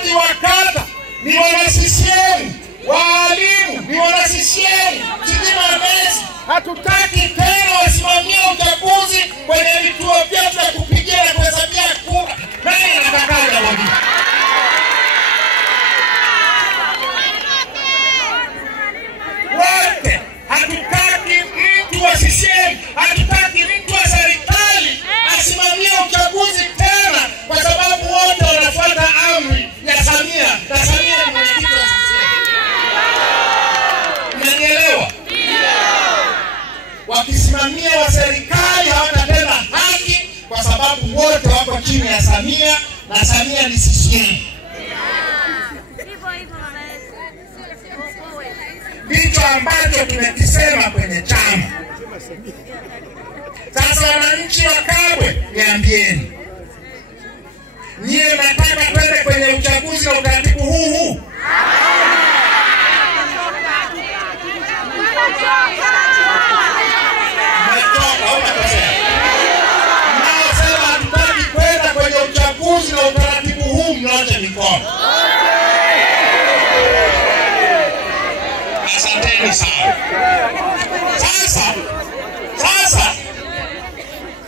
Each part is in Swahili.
watendaji wa kata ni wana CCM, walimu ni wana CCM, sijima nesi. Hatutaki tena wasimamie uchaguzi kwenye vituo vyetu vya kupigia na kuhesabia kura. Nani anatakaje wadi? Wote hatutaki mtu wa CCM, hatutaki mtu wa serikali asimamie uchaguzi tena, kwa sababu wote wanafuata amri ya Samia. Na Samia ni mwenyekiti wa CCM. Unanielewa? Wakisimamia wa serikali hawatatenda haki, kwa sababu wote wako chini ya Samia, na Samia ni CCM. Ndicho ambacho tumekisema kwenye chama. Sasa wananchi wa Kabwe, niambieni, nyie mnataka twende kwenye uchaguzi na utaratibu huu? Mnaosema hatutaki kwenda kwenye uchaguzi na utaratibu huu, mnaoche mikono. Asanteni sana. Sasa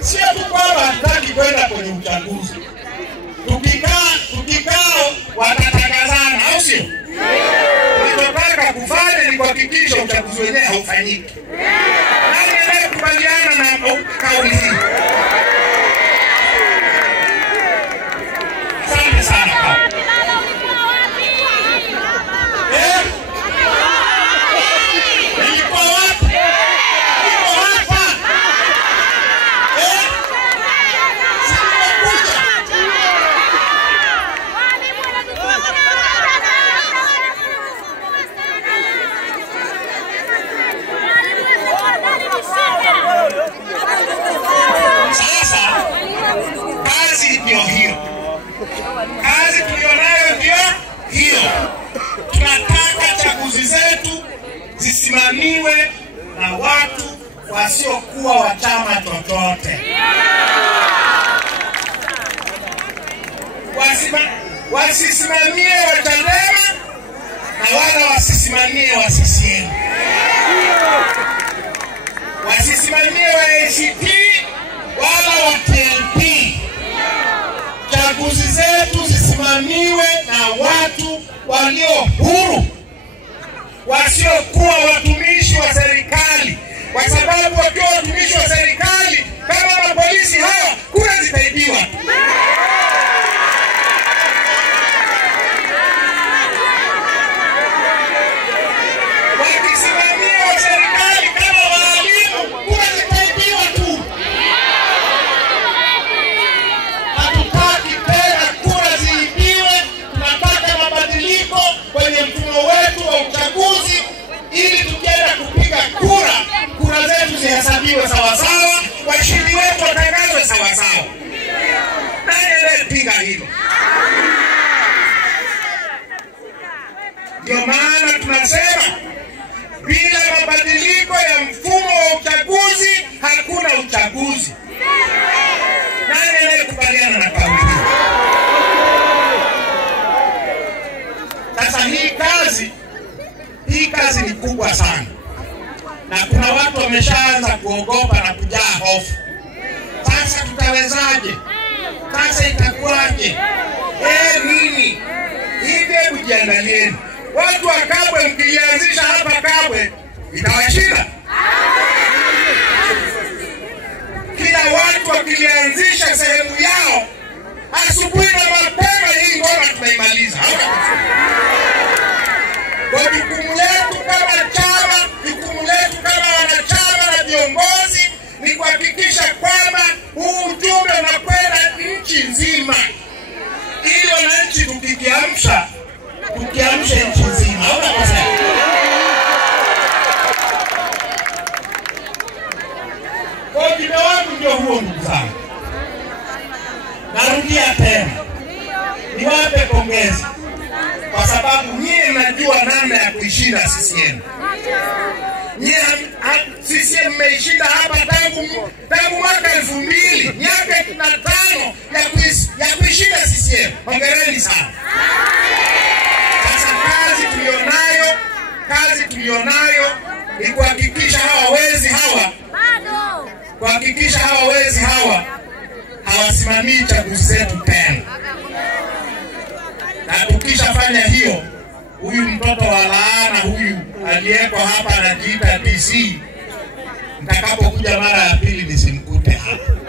sio tu kwamba hatutaki kwenda kwenye uchaguzi. Tukikao watatangazana, au sio? Tunataka kufanya ni kuhakikisha uchaguzi wenyewe haufanyiki. Nani anayekubaliana na kauli hii? Asante sana. Kazi tulionayo ndio hiyo. Tunataka chaguzi zetu zisimamiwe na watu wasiokuwa wa chama chochote. Wasisimamie wa Chadema na wala wasisimamie wa CCM. Wasisimamie wa ACT wala wa TLP. Chaguzi zetu zisimamiwe na watu walio huru, wasiokuwa watumishi wa serikali, kwa sababu wakiwa watumishi wa serikali kama mapolisi hawa, kura zitaibiwa. Wakisimamia wa serikali kama walimu, kura zitaibiwa tu. Hatutaki tena kura ziibiwe. Tunataka mabadiliko kwenye mfumo wetu wa uchaguzi, ili tukienda kupiga kura zetu zihesabiwe sawasawa, washindi wetu watangazwe sawasawa. Nani anayepinga hilo? Ndio maana tunasema bila mabadiliko ya mfumo wa uchaguzi hakuna uchaguzi. Nani anayekubaliana na kauli hii? Sasa hii kazi ni kubwa sana, na kuna watu wameshaanza kuogopa na kujaa hofu. Sasa tutawezaje? Sasa itakuwaje? Nini? Hivi kujiangalieni. Watu wa Kabwe mkianzisha hapa Kabwe itawashinda. Kila watu wakilianzisha sehemu yao, asubuhi na mapema hii ngoma tunaimaliza. Kwa jukumu letu kama chama, jukumu letu kama wanachama na viongozi ni kuhakikisha kwamba huu ujumbe unakwenda nchi nzima, ili wananchi tukiamsha nchi nzima. Kwa ujumbe wangu ndio huo, ndugu zangu. Narudia tena, niwape pongezi, kwa sababu nyie mnajua namna ya kuishinda CCM. Nyie CCM mmeishinda hapa tangu mwaka 2000, miaka 25 ya kuishinda CCM. Hongereni sana. kazi tulionayo ni kuhakikisha hawa wezi hawa hawasimamii chaguzi zetu tena. Na tukishafanya hiyo, huyu mtoto wa laana huyu aliyeko hapa anajiita DC, mtakapokuja mara ya pili nisimkute hapa.